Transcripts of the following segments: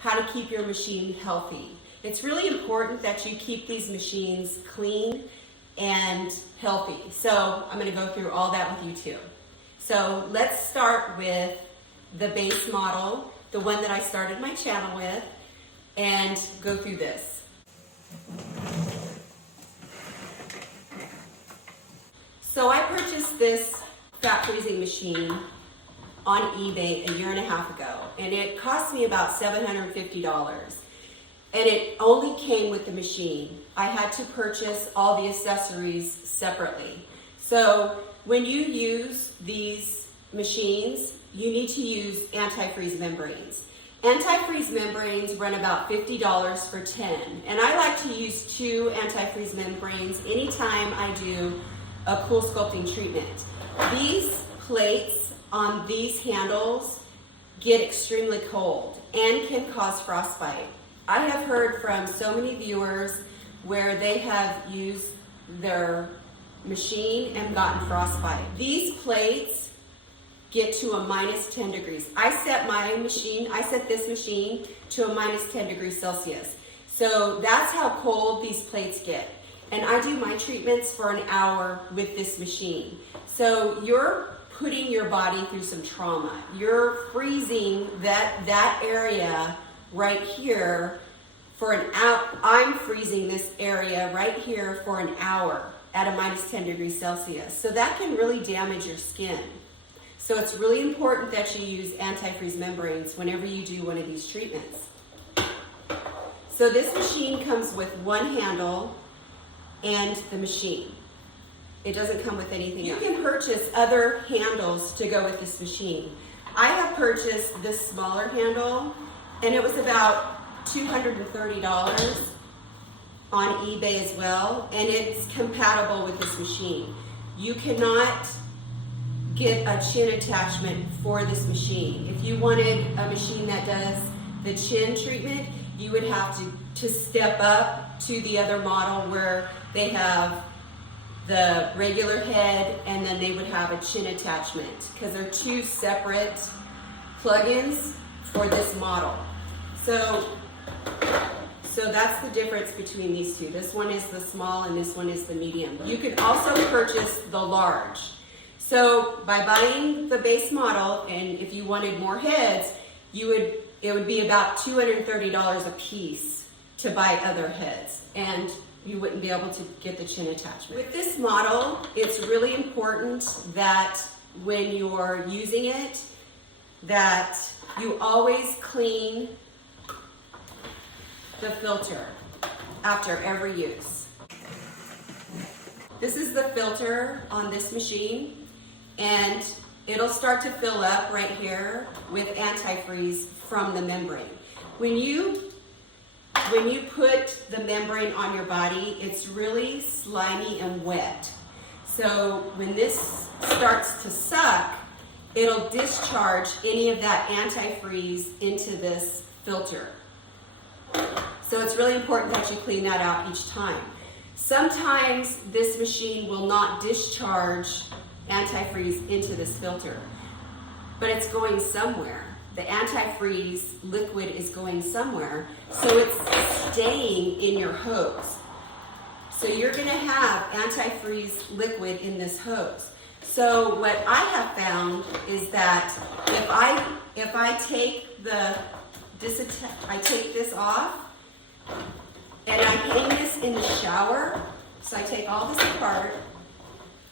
how to keep your machine healthy. It's really important that you keep these machines clean and healthy. So I'm going to go through all that with you too. So let's start with the base model, the one that I started my channel with, and go through this. So I purchased this fat freezing machine on eBay a year and a half ago, and it cost me about $750. And it only came with the machine. I had to purchase all the accessories separately. So when you use these machines, you need to use antifreeze membranes. Antifreeze membranes run about $50 for 10. And I like to use 2 antifreeze membranes anytime I do a coolsculpting treatment. These plates on these handles get extremely cold and can cause frostbite. I have heard from so many viewers where they have used their machine and gotten frostbite. These plates get to a minus 10 degrees. I set this machine to a minus 10 degrees Celsius. So that's how cold these plates get. And I do my treatments for an hour with this machine. So you're putting your body through some trauma. You're freezing that area right here for an hour. I'm freezing this area right here for an hour at a minus 10 degrees Celsius. So that can really damage your skin. So it's really important that you use antifreeze membranes whenever you do one of these treatments. So this machine comes with one handle and the machine. It doesn't come with anything else. You can purchase other handles to go with this machine. I have purchased this smaller handle, and it was about $230 on eBay as well, and it's compatible with this machine. You cannot get a chin attachment for this machine. If you wanted a machine that does the chin treatment, you would have to step up to the other model where they have the regular head and then they would have a chin attachment, because they're 2 separate plugins for this model. So that's the difference between these two. This one is the small and this one is the medium. You can also purchase the large. So by buying the base model, and if you wanted more heads, it would be about $230 a piece to buy other heads, and you wouldn't be able to get the chin attachment. With this model, it's really important that when you're using it, that you always clean the filter after every use. This is the filter on this machine, and it'll start to fill up right here with antifreeze from the membrane. When you put the membrane on your body, it's really slimy and wet. So when this starts to suck, it'll discharge any of that antifreeze into this filter. So it's really important that you clean that out each time. Sometimes this machine will not discharge antifreeze into this filter, but it's going somewhere. The antifreeze liquid is going somewhere, so it's staying in your hose. So you're going to have antifreeze liquid in this hose. So what I have found is that if I take this off and I hang this in the shower, so I take all this apart,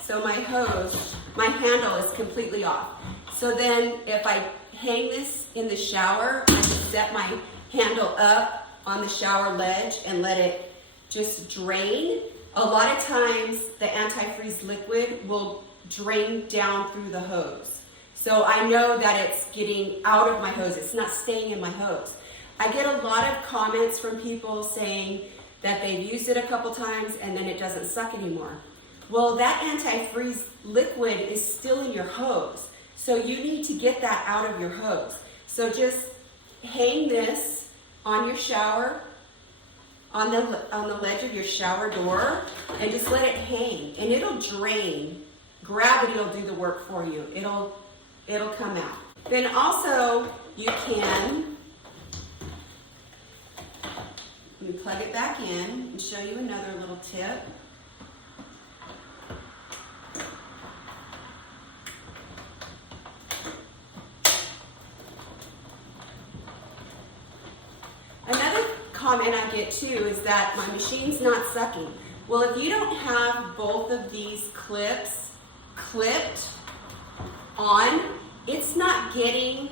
so my handle is completely off. So then if I hang this in the shower, I just set my handle up on the shower ledge and let it just drain. A lot of times the antifreeze liquid will drain down through the hose. So I know that it's getting out of my hose. It's not staying in my hose. I get a lot of comments from people saying that they've used it a couple times and then it doesn't suck anymore. Well, that antifreeze liquid is still in your hose. So you need to get that out of your hose. So just hang this on your shower, on the ledge of your shower door, and just let it hang, and it'll drain. Gravity will do the work for you. It'll come out. Then also you can we plug it back in and show you another little tip. Another comment I get too is that my machine's not sucking. Well, if you don't have both of these clips clipped on, it's not getting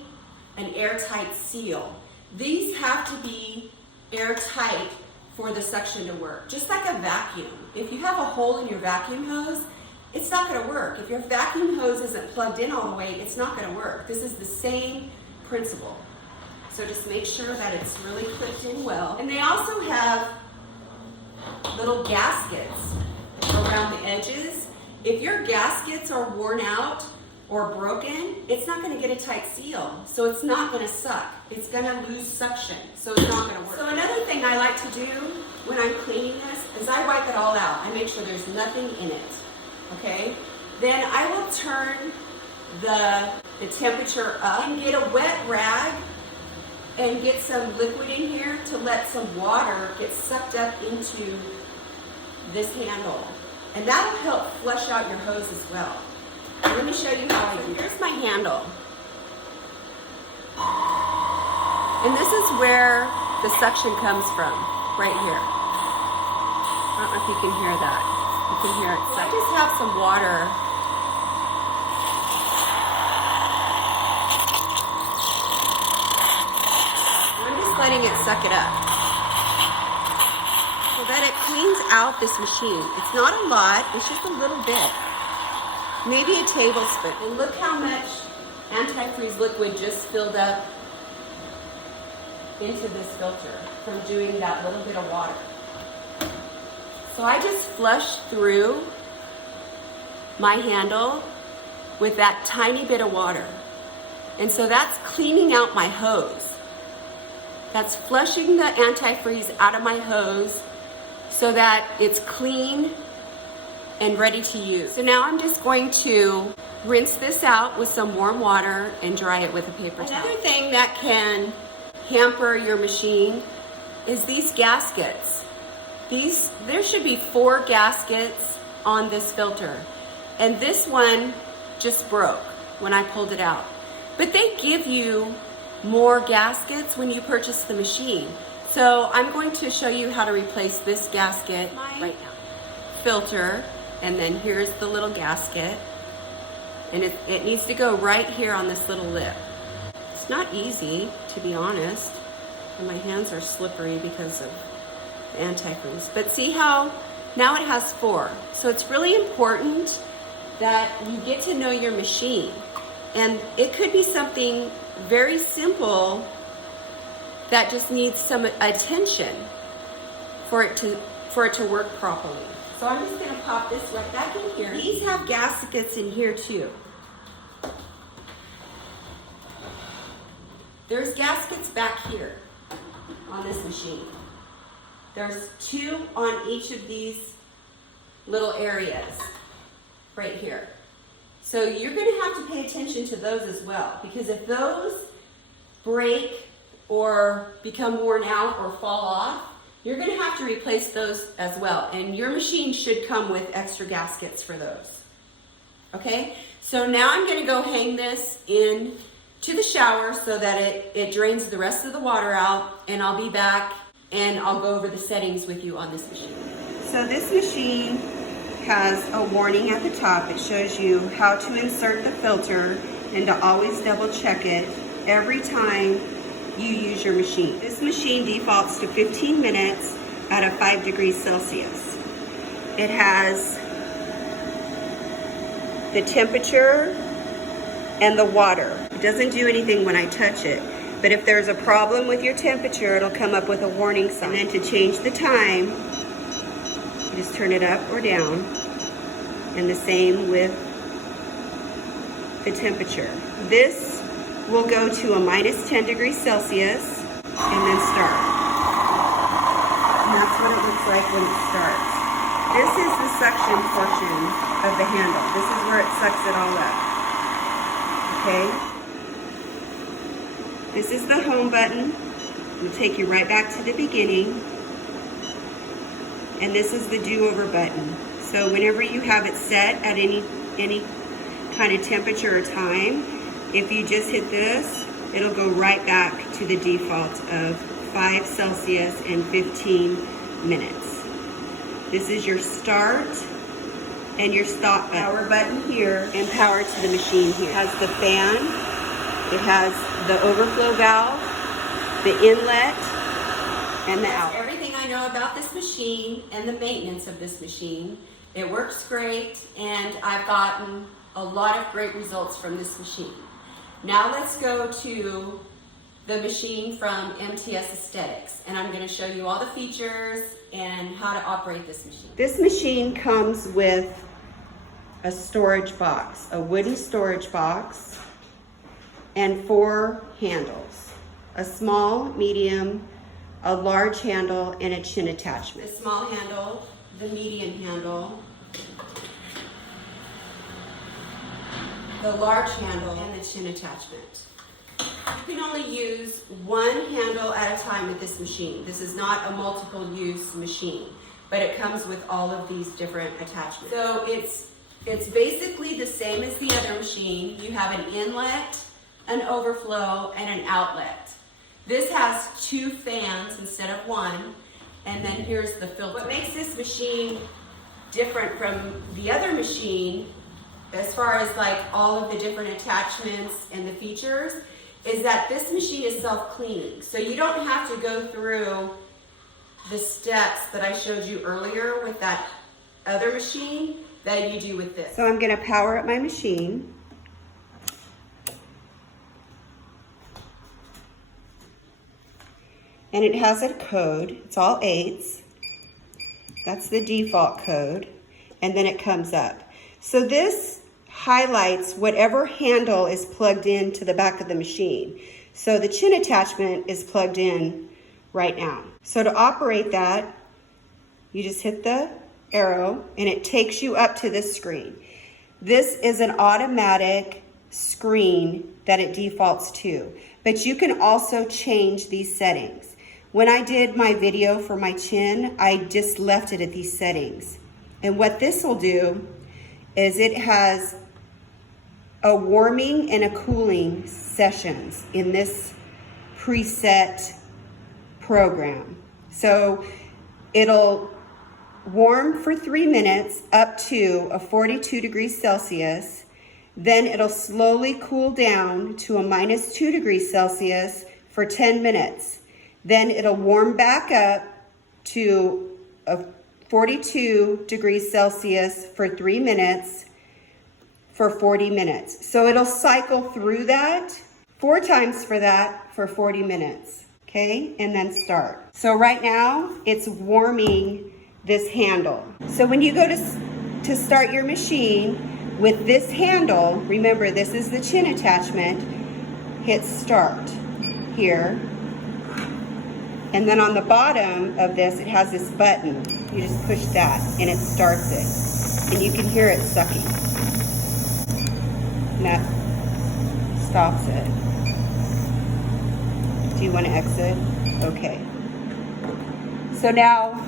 an airtight seal. These have to be airtight for the suction to work, just like a vacuum. If you have a hole in your vacuum hose, it's not going to work. If your vacuum hose isn't plugged in all the way, it's not going to work. This is the same principle. So just make sure that it's really clipped in well. And they also have little gaskets around the edges. If your gaskets are worn out or broken, it's not going to get a tight seal. So it's not going to suck. It's going to lose suction. So it's not going to work. So another thing I like to do when I'm cleaning this is I wipe it all out. I make sure there's nothing in it. Okay? Then I will turn the temperature up and get a wet rag and get some liquid in here to let some water get sucked up into this handle. And that'll help flush out your hose as well. Let me show you how I do. Here's my handle. And this is where the suction comes from, right here. I don't know if you can hear that. You can hear it. So I just have some water. I'm just letting it suck it up so that it cleans out this machine. It's not a lot, it's just a little bit. Maybe a tablespoon. And look how much antifreeze liquid just filled up into this filter from doing that little bit of water. So I just flush through my handle with that tiny bit of water. And so that's cleaning out my hose. That's flushing the antifreeze out of my hose so that it's clean and ready to use. So now I'm just going to rinse this out with some warm water and dry it with a paper towel. Another thing that can hamper your machine is these gaskets. There should be 4 gaskets on this filter. And this one just broke when I pulled it out. But they give you more gaskets when you purchase the machine. So I'm going to show you how to replace this gasket right now. Filter, and then here's the little gasket. And it needs to go right here on this little lip. It's not easy, to be honest. And my hands are slippery because of the antifreeze. But see how now it has 4. So it's really important that you get to know your machine. And it could be something very simple that just needs some attention for it to work properly. So I'm just going to pop this right back in here. These have gaskets in here too. There's gaskets back here on this machine. There's 2 on each of these little areas right here. So you're going to have to pay attention to those as well, because if those break or become worn out or fall off, you're going to have to replace those as well. And your machine should come with extra gaskets for those. Okay, so now I'm going to go hang this in to the shower so that it drains the rest of the water out, and I'll be back and I'll go over the settings with you on this machine. So this machine has a warning at the top. It shows you how to insert the filter and to always double check it every time you use your machine. This machine defaults to 15 minutes at 5 degrees Celsius. It has the temperature and the water. It doesn't do anything when I touch it, but if there's a problem with your temperature, it'll come up with a warning sign. And then to change the time, you just turn it up or down, and the same with the temperature. This will go to a minus 10 degrees Celsius and then start. And that's what it looks like when it starts. This is the suction portion of the handle. This is where it sucks it all up. Okay? This is the home button. It'll take you right back to the beginning. and this is the do-over button. So whenever you have it set at any kind of temperature or time, if you just hit this, it'll go right back to the default of 5 Celsius and 15 minutes. This is your start and your stop button. Power button here and power to the machine here. It has the fan, it has the overflow valve, the inlet, and the outlet. Everything I know about this machine and the maintenance of this machine. It works great, and I've gotten a lot of great results from this machine. Now let's go to the machine from MTS Aesthetics, and I'm going to show you all the features and how to operate this machine. This machine comes with a storage box, a wooden storage box, and 4 handles, a small, medium, a large handle, and a chin attachment. The small handle, the medium handle, the large handle, and the chin attachment. You can only use one handle at a time with this machine. This is not a multiple use machine, but it comes with all of these different attachments. So it's basically the same as the other machine. You have an inlet, an overflow, and an outlet. This has 2 fans instead of 1, and then here's the filter. What makes this machine different from the other machine, as far as like all of the different attachments and the features, is that this machine is self-cleaning. So you don't have to go through the steps that I showed you earlier with that other machine that you do with this. So I'm gonna power up my machine. And it has a code, it's all 8s. That's the default code, and then it comes up. So this highlights whatever handle is plugged into the back of the machine. So the chin attachment is plugged in right now. So to operate that, you just hit the arrow and it takes you up to this screen. This is an automatic screen that it defaults to, but you can also change these settings. When I did my video for my chin, I just left it at these settings. And what this will do is it has a warming and a cooling sessions in this preset program. So it'll warm for 3 minutes up to a 42 degrees Celsius. Then it'll slowly cool down to a -2 degrees Celsius for 10 minutes. Then it'll warm back up to a 42 degrees Celsius for 3 minutes for 40 minutes. So it'll cycle through that 4 times for that for 40 minutes, okay? And then start. So right now it's warming this handle. So when you go to start your machine with this handle, remember this is the chin attachment, hit start here. And then on the bottom of this, it has this button. You just push that and it starts it. And you can hear it sucking. And that stops it. Do you want to exit? Okay. So now,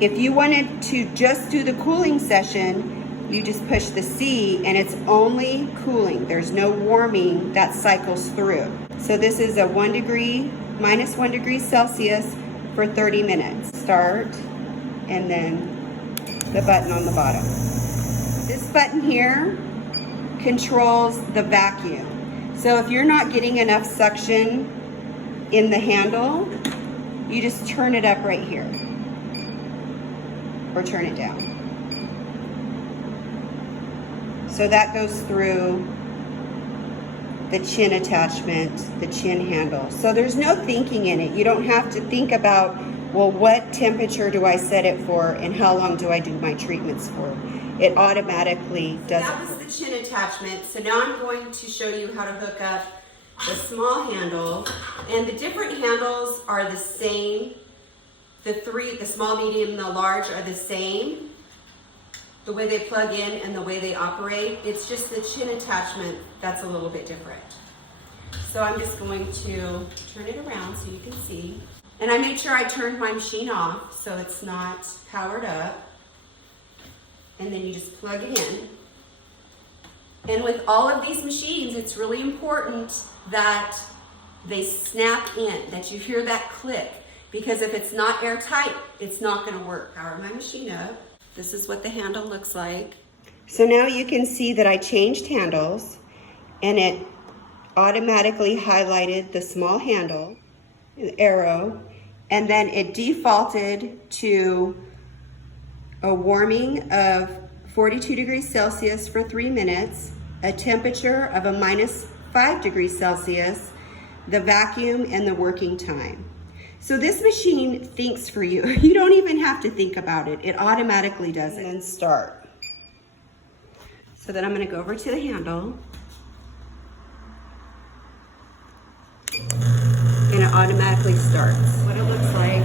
if you wanted to just do the cooling session, you just push the C and it's only cooling. There's no warming that cycles through. So this is a -1 degree Celsius for 30 minutes. Start, and then the button on the bottom. This button here controls the vacuum. So if you're not getting enough suction in the handle, you just turn it up right here, or turn it down. So that goes through the chin attachment, the chin handle. So there's no thinking in it. You don't have to think about, well, what temperature do I set it for and how long do I do my treatments for? It automatically does it. That was the chin attachment. So now I'm going to show you how to hook up the small handle. And the different handles are the same. The small, medium, and the large are the same. The way they plug in and the way they operate. It's just the chin attachment that's a little bit different. So I'm just going to turn it around so you can see. And I made sure I turned my machine off so it's not powered up. And then you just plug it in. And with all of these machines, it's really important that they snap in, that you hear that click. Because if it's not airtight, it's not gonna work. Power my machine up. This is what the handle looks like. So now you can see that I changed handles and it automatically highlighted the small handle, the arrow, and then it defaulted to a warming of 42 degrees Celsius for 3 minutes, a temperature of a -5 degrees Celsius, the vacuum, and the working time. So this machine thinks for you. You don't even have to think about it. It automatically does it. And then start. So then I'm gonna go over to the handle. And it automatically starts. What it looks like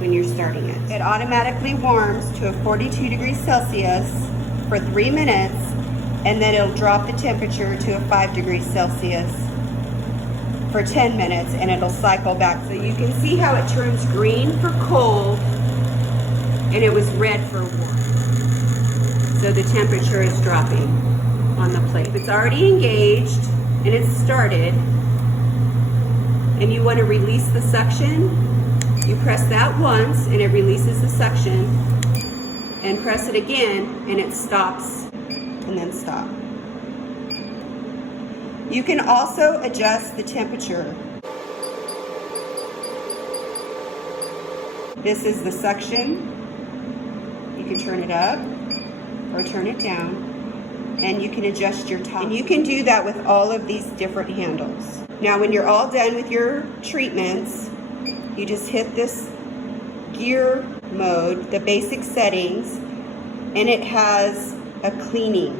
when you're starting it. It automatically warms to a 42 degrees Celsius for 3 minutes, and then it'll drop the temperature to a 5 degrees Celsius for 10 minutes, and it'll cycle back. So you can see how it turns green for cold, and it was red for warm. So the temperature is dropping on the plate. If it's already engaged and it's started, and you want to release the suction, you press that once and it releases the suction, and press it again and it stops, and then stop. You can also adjust the temperature. This is the suction. You can turn it up or turn it down, and you can adjust your top. And you can do that with all of these different handles. Now when you're all done with your treatments, you just hit this gear mode, the basic settings, and it has a cleaning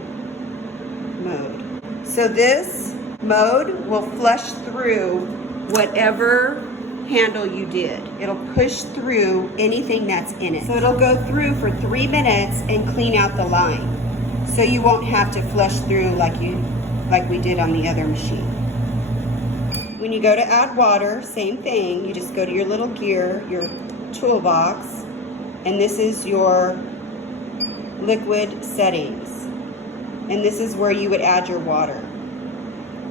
mode. So this mode will flush through whatever handle you did. It'll push through anything that's in it. So it'll go through for 3 minutes and clean out the line. So you won't have to flush through like we did on the other machine. When you go to add water, same thing. You just go to your little gear, your toolbox, and this is your liquid settings. And this is where you would add your water.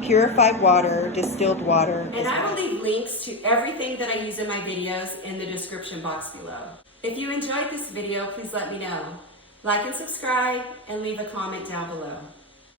Purified water, distilled water. And I will leave links to everything that I use in my videos in the description box below. If you enjoyed this video, please let me know. Like and subscribe, and leave a comment down below.